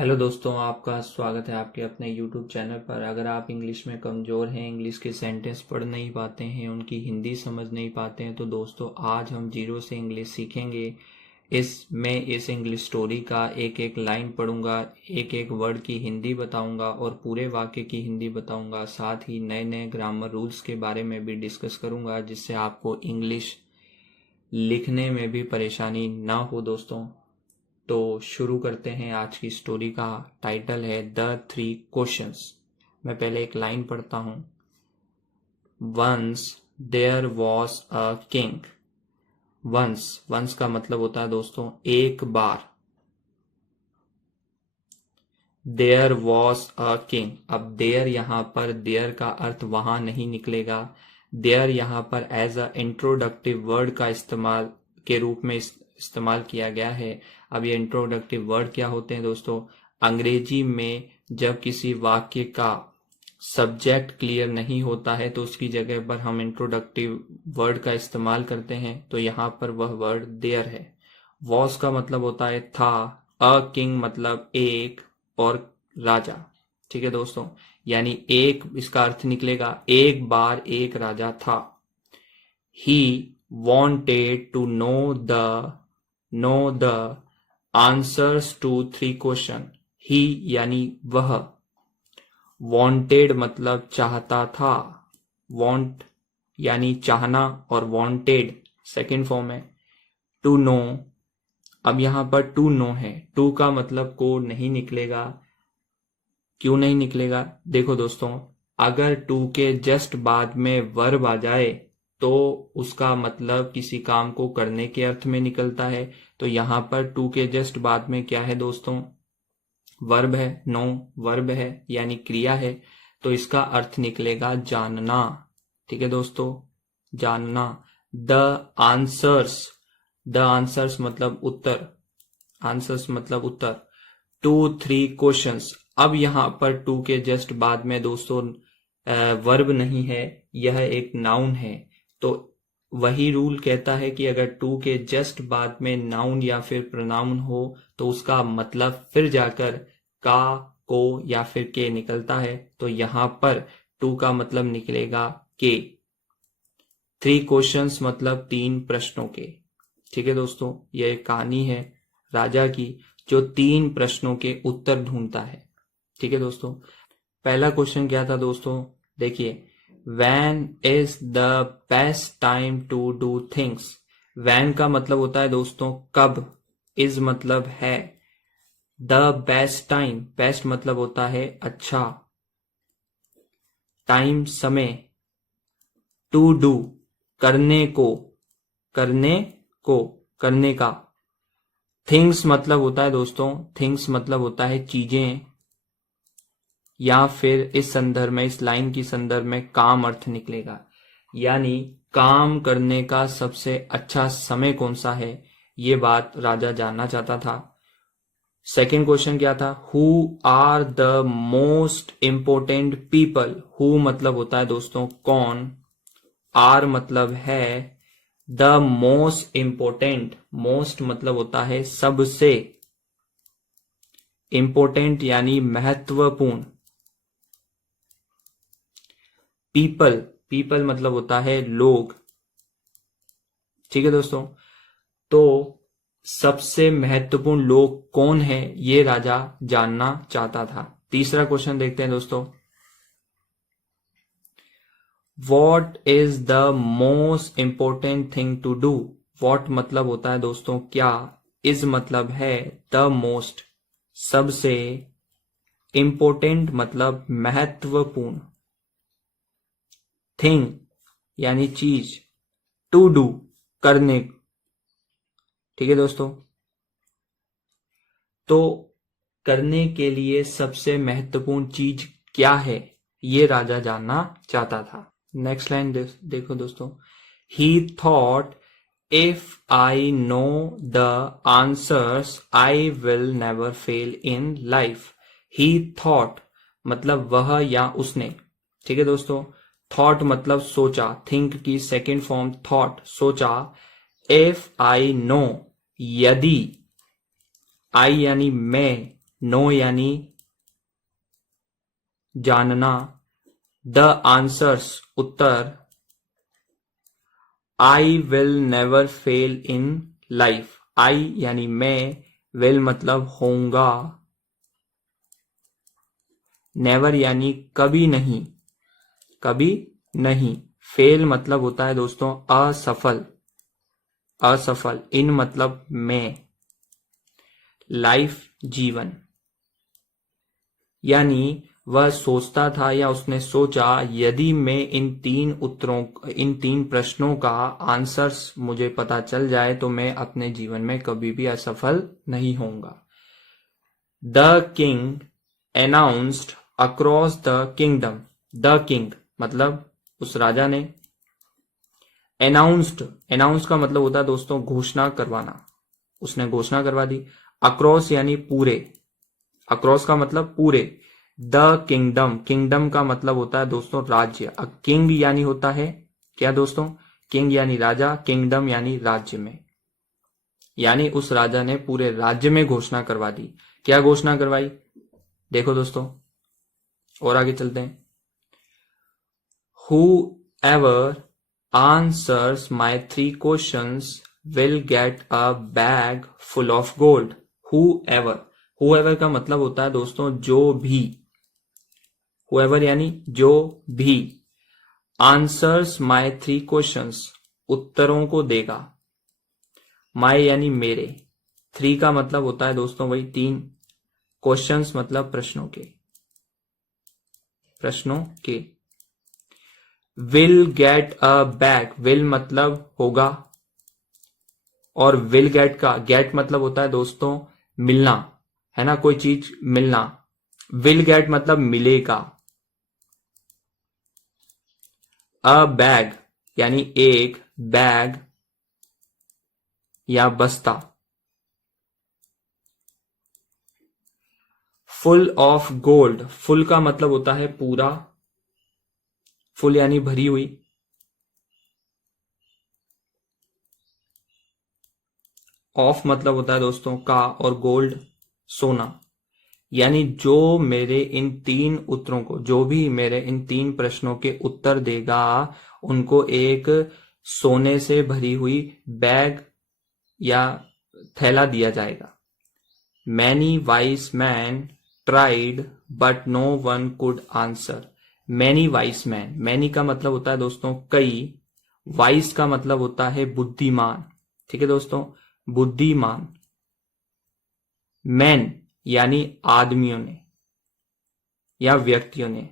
Hello दोस्तों, आपका स्वागत है आपके अपने यूट्यूब चैनल पर। अगर आप इंग्लिश में कमज़ोर हैं, इंग्लिश के सेंटेंस पढ़ नहीं पाते हैं, उनकी हिंदी समझ नहीं पाते हैं, तो दोस्तों आज हम जीरो से इंग्लिश सीखेंगे। इस इंग्लिश स्टोरी का एक एक लाइन पढ़ूंगा, एक एक वर्ड की हिंदी बताऊंगा और पूरे वाक्य की हिंदी बताऊंगा। साथ ही नए नए ग्रामर रूल्स के बारे में भी डिस्कस करूंगा, जिससे आपको इंग्लिश लिखने में भी परेशानी ना हो दोस्तों। तो शुरू करते हैं। आज की स्टोरी का टाइटल है द थ्री क्वेश्चंस। मैं पहले एक लाइन पढ़ता हूं। Once there was a king. Once का मतलब होता है दोस्तों एक बार। There was a king. अब देयर यहां पर देयर का अर्थ वहां नहीं निकलेगा। देयर यहां पर एज अ इंट्रोडक्टिव वर्ड का इस्तेमाल के रूप में इस्तेमाल किया गया है। अब ये इंट्रोडक्टिव वर्ड क्या होते हैं दोस्तों? अंग्रेजी में जब किसी वाक्य का सब्जेक्ट क्लियर नहीं होता है तो उसकी जगह पर हम इंट्रोडक्टिव वर्ड का इस्तेमाल करते हैं। तो यहाँ पर वह वर्ड देयर है। वॉज का मतलब होता है था, अ किंग मतलब एक, और राजा। ठीक है दोस्तों, यानी एक, इसका अर्थ निकलेगा एक बार एक राजा था। ही wanted to know the answers to three question। ही यानी वह, wanted मतलब चाहता था, want यानी चाहना और wanted सेकेंड फॉर्म है। टू नो, अब यहां पर टू नो है, टू का मतलब को नहीं निकलेगा। क्यों नहीं निकलेगा? देखो दोस्तों, अगर टू के जस्ट बाद में वर्ब आ जाए तो उसका मतलब किसी काम को करने के अर्थ में निकलता है। तो यहां पर टू के जस्ट बाद में क्या है दोस्तों? वर्ब है, नो वर्ब है यानी क्रिया है। तो इसका अर्थ निकलेगा जानना। ठीक है दोस्तों, जानना। द आंसर्स, द आंसर्स मतलब उत्तर, आंसर्स मतलब उत्तर टू थ्री क्वेश्चंस। अब यहां पर टू के जस्ट बाद में दोस्तों वर्ब नहीं है, यह एक नाउन है। तो वही रूल कहता है कि अगर टू के जस्ट बाद में नाउन या फिर प्रोनाउन हो तो उसका मतलब फिर जाकर का, को या फिर के निकलता है। तो यहां पर टू का मतलब निकलेगा के। थ्री क्वेश्चंस मतलब तीन प्रश्नों के। ठीक है दोस्तों, यह एक कहानी है राजा की जो तीन प्रश्नों के उत्तर ढूंढता है। ठीक है दोस्तों, पहला क्वेश्चन क्या था दोस्तों? देखिए, When is the best time to do things। When का मतलब होता है दोस्तों कब, is मतलब है, the best time, best मतलब होता है अच्छा, टाइम समय, to do करने को, करने को, करने का। थिंग्स मतलब होता है दोस्तों, थिंग्स मतलब होता है चीजें, या फिर इस संदर्भ में, इस लाइन की संदर्भ में काम अर्थ निकलेगा। यानी काम करने का सबसे अच्छा समय कौन सा है, ये बात राजा जानना चाहता था। सेकेंड क्वेश्चन क्या था? Who are the most important people. Who मतलब होता है दोस्तों कौन, आर मतलब है, द मोस्ट इंपोर्टेंट, मोस्ट मतलब होता है सबसे, इंपोर्टेंट यानी महत्वपूर्ण, पीपल, पीपल मतलब होता है लोग। ठीक है दोस्तों, तो सबसे महत्वपूर्ण लोग कौन है ये राजा जानना चाहता था। तीसरा क्वेश्चन देखते हैं दोस्तों। What is the most important thing to do. What मतलब होता है दोस्तों क्या, इज मतलब है द मोस्ट सबसे, इंपोर्टेंट मतलब महत्वपूर्ण, थिंग यानी चीज, टू डू करने। ठीक है दोस्तों, तो करने के लिए सबसे महत्वपूर्ण चीज क्या है ये राजा जानना चाहता था। नेक्स्ट लाइन देखो दोस्तों। ही thought if I know the answers I will never fail in life. He thought मतलब वह या उसने। ठीक है दोस्तों, थॉट मतलब सोचा, थिंक की सेकेंड फॉर्म थॉट, सोचा। इफ आई नो, यदि, आई यानी मैं, नो यानी जानना, द आंसर्स उत्तर, I will never fail in life, I यानी मैं, विल मतलब होऊंगा, नेवर यानी कभी नहीं, कभी नहीं, फेल मतलब होता है दोस्तों असफल, असफल, इन मतलब में, लाइफ जीवन, यानी वह सोचता था या उसने सोचा यदि मैं इन तीन प्रश्नों का आंसर्स मुझे पता चल जाए तो मैं अपने जीवन में कभी भी असफल नहीं होऊंगा। The king announced across the kingdom, the king मतलब उस राजा ने, अनाउंस्ड, अनाउंस का मतलब होता है दोस्तों घोषणा करवाना, उसने घोषणा करवा दी, अक्रॉस यानी पूरे, अक्रॉस का मतलब पूरे, द किंगडम, किंगडम का मतलब होता है दोस्तों राज्य, किंग यानी होता है क्या दोस्तों, किंग यानी राजा, किंगडम यानी राज्य में, यानी उस राजा ने पूरे राज्य में घोषणा करवा दी। क्या घोषणा करवाई, देखो दोस्तों और आगे चलते हैं। Whoever answers my 3 questions will get a bag full of gold. Whoever, whoever का मतलब होता है दोस्तों जो भी, whoever यानी जो भी, answers my 3 questions उत्तरों को देगा, my यानी मेरे, 3 का मतलब होता है दोस्तों वही 3, क्वेश्चंस मतलब प्रश्नों के, प्रश्नों के, will get a bag, will मतलब होगा, और विल गेट का गेट मतलब होता है दोस्तों मिलना, है ना, कोई चीज मिलना, विल गेट मतलब मिलेगा, अ बैग यानी एक, बैग या बस्ता, फुल ऑफ गोल्ड, फुल का मतलब होता है पूरा, फुल यानी भरी हुई, ऑफ मतलब होता है दोस्तों का, और गोल्ड सोना, यानी जो मेरे इन 3 उत्तरों को, जो भी मेरे इन 3 प्रश्नों के उत्तर देगा उनको एक सोने से भरी हुई बैग या थैला दिया जाएगा। Many wise men tried but no one could answer, many wise men, many का मतलब होता है दोस्तों कई, वाइस का मतलब होता है बुद्धिमान, ठीक है दोस्तों, बुद्धिमान, मैन यानी आदमियों ने या व्यक्तियों ने,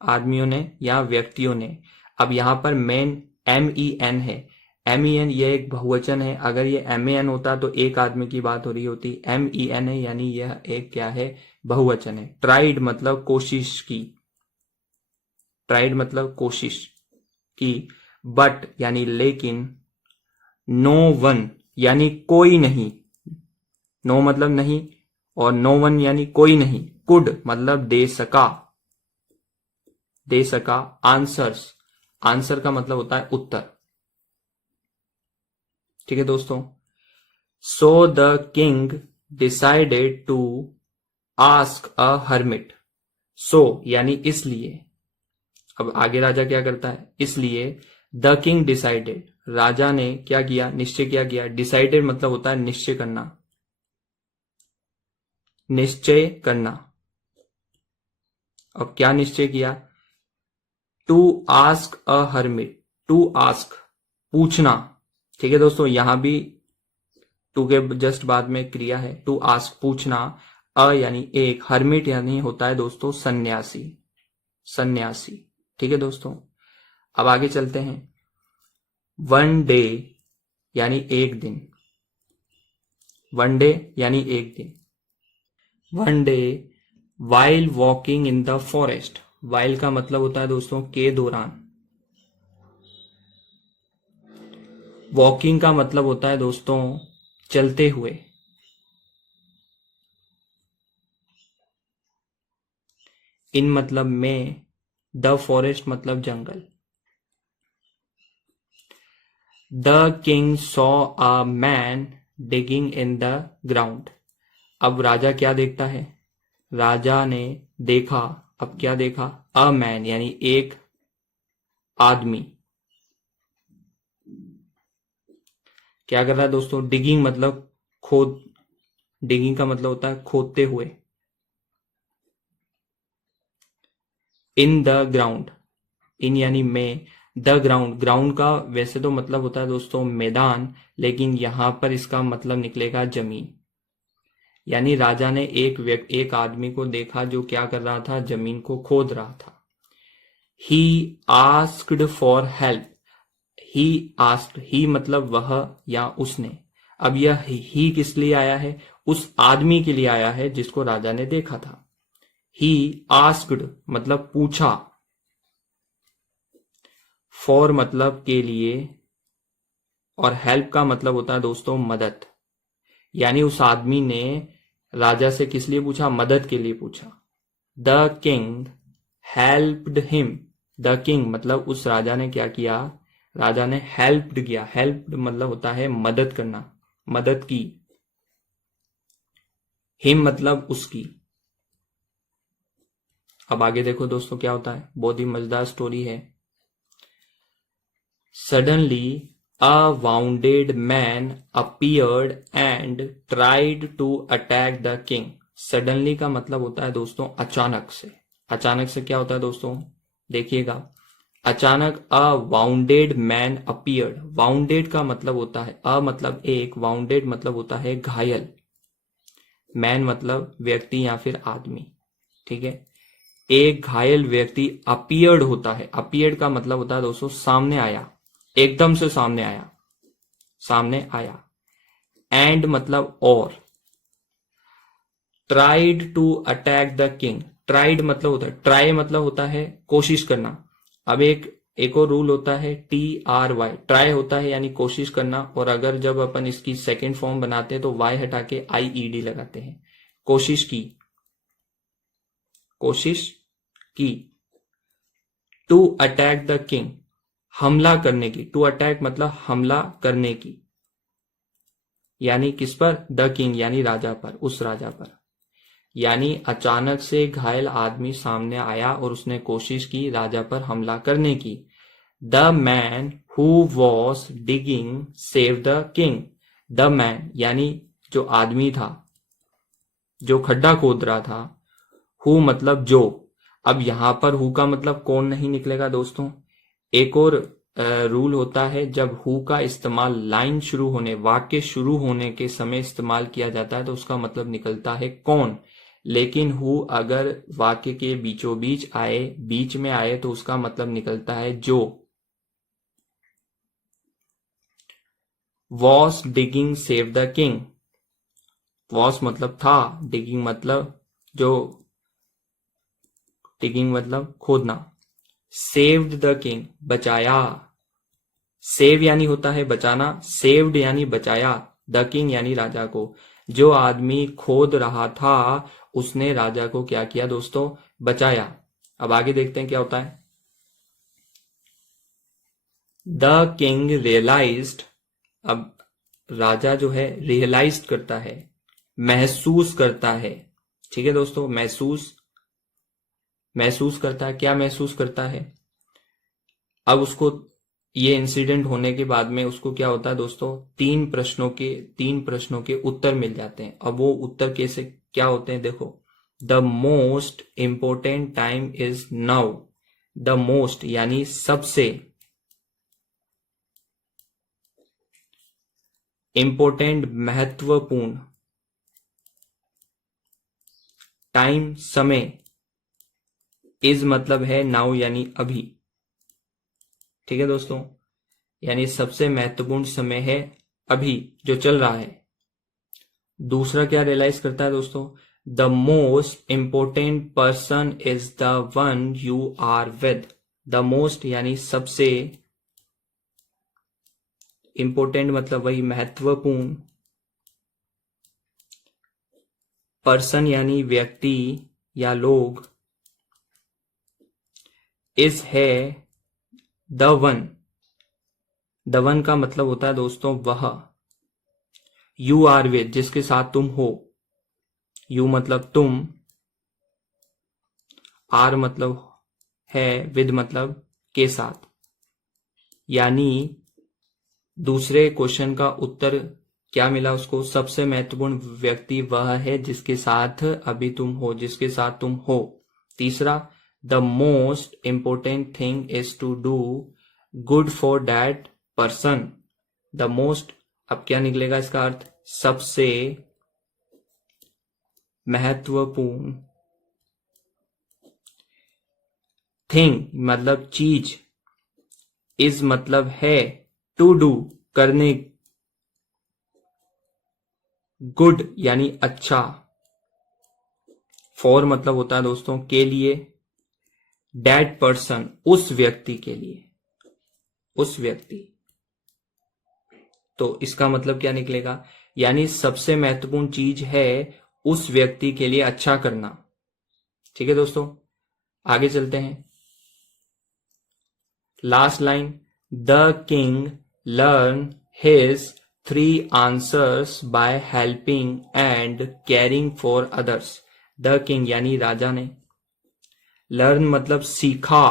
आदमियों ने या व्यक्तियों ने, अब यहां पर मैन MEN है, MEN यह एक बहुवचन है, अगर ये MAN होता तो एक आदमी की बात हो रही होती, MEN है यानी यह एक क्या है, बहुवचन है। ट्राइड मतलब कोशिश की, ट्राइड मतलब कोशिश की, बट यानी लेकिन, नो वन यानी कोई नहीं, नो मतलब नहीं, और नो वन यानी कोई नहीं, कुड मतलब दे सका, दे सका, आंसर्स, आंसर का मतलब होता है उत्तर, ठीक है दोस्तों। So the king decided to ask a hermit, so यानी इसलिए, अब आगे राजा क्या करता है, इसलिए, द किंग डिसाइडेड, राजा ने क्या किया, निश्चय क्या किया, डिसाइडेड मतलब होता है निश्चय करना, निश्चय करना, अब क्या निश्चय किया, to ask a hermit, to ask पूछना, ठीक है दोस्तों, यहां भी टू के जस्ट बाद में क्रिया है, टू आस्क पूछना, अ यानी एक, हर्मिट यानी होता है दोस्तों सन्यासी, सन्यासी, ठीक है दोस्तों। अब आगे चलते हैं, वन डे यानी एक दिन, वन डे यानी एक दिन, one day while walking in the forest, while का मतलब होता है दोस्तों के दौरान, वॉकिंग का मतलब होता है दोस्तों चलते हुए, इन मतलब में, द फॉरेस्ट मतलब जंगल, the king saw a man digging in the ground. अब राजा क्या देखता है? राजा ने देखा, अब क्या देखा? अ मैन यानी एक आदमी क्या कर रहा है दोस्तों? डिगिंग मतलब खोद, डिगिंग का मतलब होता है खोदते हुए। इन द ग्राउंड, इन यानी में, द ग्राउंड, ग्राउंड का वैसे तो मतलब होता है दोस्तों मैदान, लेकिन यहां पर इसका मतलब निकलेगा जमीन। यानी राजा ने एक आदमी को देखा जो क्या कर रहा था? जमीन को खोद रहा था। He asked for help, he asked, he मतलब वह या उसने। अब यह ही किस लिए आया है? उस आदमी के लिए आया है जिसको राजा ने देखा था। ही आस्क्ड मतलब पूछा, फॉर मतलब के लिए, और हेल्प का मतलब होता है दोस्तों मदद। यानी उस आदमी ने राजा से किस लिए पूछा? मदद के लिए पूछा। The king helped him, the king मतलब उस राजा ने क्या किया? राजा ने हेल्प्ड किया। हेल्प्ड मतलब होता है मदद करना, मदद की। हिम मतलब उसकी। अब आगे देखो दोस्तों क्या होता है, बहुत ही मजेदार स्टोरी है। Suddenly a wounded man appeared and tried to attack the king। Suddenly का मतलब होता है दोस्तों अचानक से। अचानक से क्या होता है दोस्तों? देखिएगा, अचानक अ वाउंडेड मैन अपीयर्ड। वाउंडेड का मतलब होता है अ मतलब एक, वाउंडेड मतलब होता है घायल, मैन मतलब व्यक्ति या फिर आदमी, ठीक है। एक घायल व्यक्ति अपीयर्ड होता है, अपीयर्ड का मतलब होता है दोस्तों सामने आया, एकदम से सामने आया, सामने आया। एंड मतलब और, tried to attack the king. Tried मतलब होता है, ट्राई मतलब होता है कोशिश करना। अब एक और रूल होता है TRY, ट्राई होता है यानी कोशिश करना, और अगर जब अपन इसकी सेकेंड फॉर्म बनाते हैं तो वाई हटा के IED लगाते हैं। कोशिश की, कोशिश की। टू अटैक द किंग, हमला करने की। टू अटैक मतलब हमला करने की, यानी किस पर? द किंग यानी राजा पर, उस राजा पर। यानी अचानक से घायल आदमी सामने आया और उसने कोशिश की राजा पर हमला करने की। The man who was digging save the king. The man यानी जो आदमी था, जो खड्डा खोद रहा था। हु मतलब जो। अब यहां पर हु का मतलब कौन नहीं निकलेगा दोस्तों। एक और रूल होता है, जब हु का इस्तेमाल लाइन शुरू होने, वाक्य शुरू होने के समय इस्तेमाल किया जाता है तो उसका मतलब निकलता है कौन। लेकिन हु अगर वाक्य के बीचों बीच आए, बीच में आए, तो उसका मतलब निकलता है जो। Was digging save the king. Was मतलब था, डिगिंग मतलब जो, डिगिंग मतलब खोदना। सेव्ड द किंग बचाया। सेव यानी होता है बचाना, सेव्ड यानी बचाया, द किंग यानी राजा को। जो आदमी खोद रहा था उसने राजा को क्या किया दोस्तों? बचाया। अब आगे देखते हैं क्या होता है। द किंग रियलाइज्ड, अब राजा जो है रियलाइज करता है, महसूस करता है, ठीक है दोस्तों। महसूस, महसूस करता है, क्या महसूस करता है? अब उसको ये इंसिडेंट होने के बाद में उसको क्या होता है दोस्तों? तीन प्रश्नों के उत्तर मिल जाते हैं। अब वो उत्तर कैसे क्या होते हैं देखो। The most important time is now. The most यानी सबसे, इंपोर्टेंट महत्वपूर्ण, टाइम समय, इज मतलब है नाउ यानी अभी, ठीक है दोस्तों। यानी सबसे महत्वपूर्ण समय है अभी जो चल रहा है। दूसरा क्या रियलाइज करता है दोस्तों? The most important person is the one you are with. The most यानी सबसे, इंपोर्टेंट मतलब वही महत्वपूर्ण, पर्सन यानी व्यक्ति या लोग, इज है द वन। द वन का मतलब होता है दोस्तों वह, यू आर विद, जिसके साथ तुम हो, यू मतलब तुम, आर मतलब है, विद मतलब के साथ। यानी दूसरे क्वेश्चन का उत्तर क्या मिला उसको, सबसे महत्वपूर्ण व्यक्ति वह है जिसके साथ अभी तुम हो, जिसके साथ तुम हो। तीसरा, the most important thing is to do good for that person. The most, अब क्या निकलेगा इसका अर्थ, सबसे महत्वपूर्ण, थिंग मतलब चीज, इज मतलब है, टू डू करने, गुड यानी अच्छा, फॉर मतलब होता है दोस्तों के लिए, दैट पर्सन उस व्यक्ति के लिए, उस व्यक्ति। तो इसका मतलब क्या निकलेगा, यानी सबसे महत्वपूर्ण चीज है उस व्यक्ति के लिए अच्छा करना। ठीक है दोस्तों, आगे चलते हैं। Last line, the king learn his 3 answers by helping and caring for others. The king यानी राजा ने, लर्न मतलब सीखा,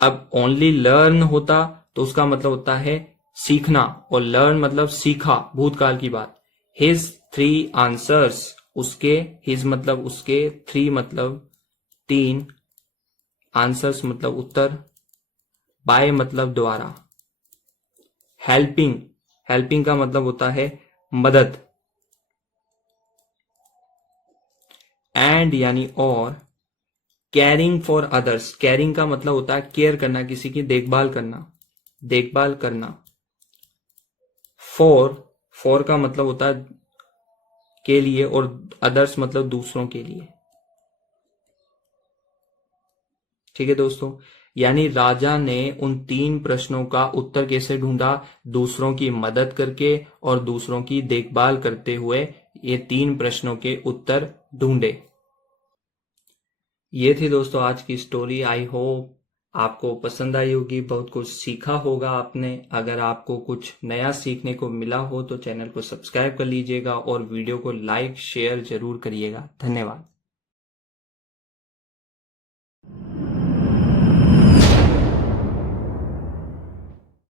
अब ओनली लर्न होता तो उसका मतलब होता है सीखना, और लर्न मतलब सीखा, भूतकाल की बात। हिज 3 आंसर्स, उसके, हिज मतलब उसके, 3 मतलब 3, आंसर्स मतलब उत्तर, बाय मतलब द्वारा, हेल्पिंग, हेल्पिंग का मतलब होता है मदद, एंड यानी और, केयरिंग फॉर अदर्स, केयरिंग का मतलब होता है केयर करना, किसी की देखभाल करना, देखभाल करना। फॉर का मतलब होता है के लिए, और अदर्स मतलब दूसरों के लिए। ठीक है दोस्तों, यानी राजा ने उन 3 प्रश्नों का उत्तर कैसे ढूंढा, दूसरों की मदद करके और दूसरों की देखभाल करते हुए ये 3 प्रश्नों के उत्तर ढूंढे। ये थी दोस्तों आज की स्टोरी। आई होप आपको पसंद आई होगी, बहुत कुछ सीखा होगा आपने। अगर आपको कुछ नया सीखने को मिला हो तो चैनल को सब्सक्राइब कर लीजिएगा और वीडियो को लाइक शेयर जरूर करिएगा। धन्यवाद।